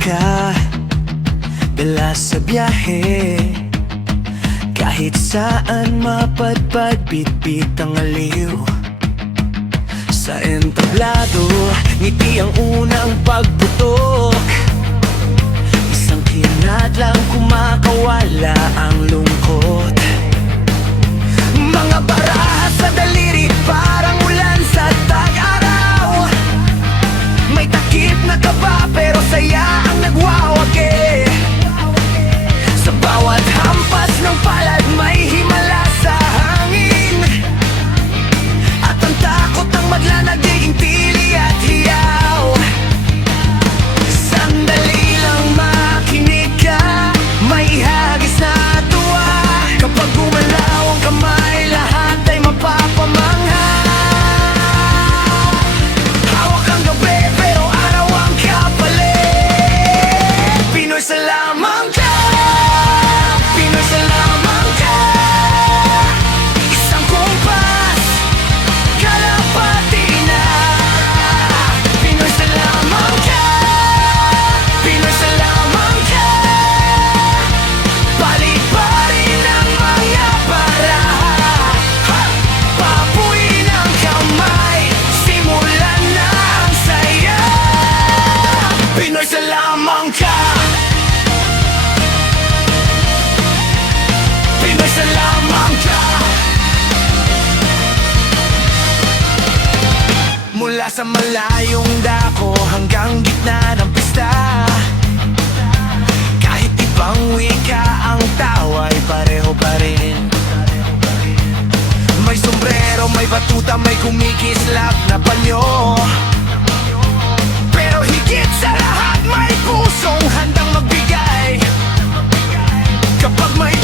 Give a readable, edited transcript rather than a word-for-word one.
ka, dala sa biyahe. Kahit saan mapadpad, bitbit ang aliw. Sa entablado, ngiti ang unang pagputok. Isang kinat lang kumakawala ang lungkot. Mga baraha sa daliri, parang ulan sa tag-araw. May takip na kaba, pero saya ang nagwawagi. Sa bawat hampas ng palad, may himala sa hangin. At ang takot ng madla, nagiging tili at hiyaw. Sandali lang makinig ka, may ihagis na tuwa. Kapag gumalaw ang kamay, lahat ay mapapamangha. Hawak ang gabi, pero araw ang kapalit. Pinoy sa lamang ka, Pinoy sa lamang ka. Isang kumpas, kalapati na. Pinoy sa lamang ka, Pinoy sa lamang ka. Balik-balik ng mga baraha, papuin ang kamay, simulan na ang saya. Pinoy sa lamang ka, Pinoy sa lamang ka. Mula sa malayong dako hanggang gitna ng pista, kahit ibang wika ang tawa'y pareho pa rin. May sombrero, may batuta, may kumikislap na panyo. Pero higit sa lahat, may pusong handang magbigay. Kapag may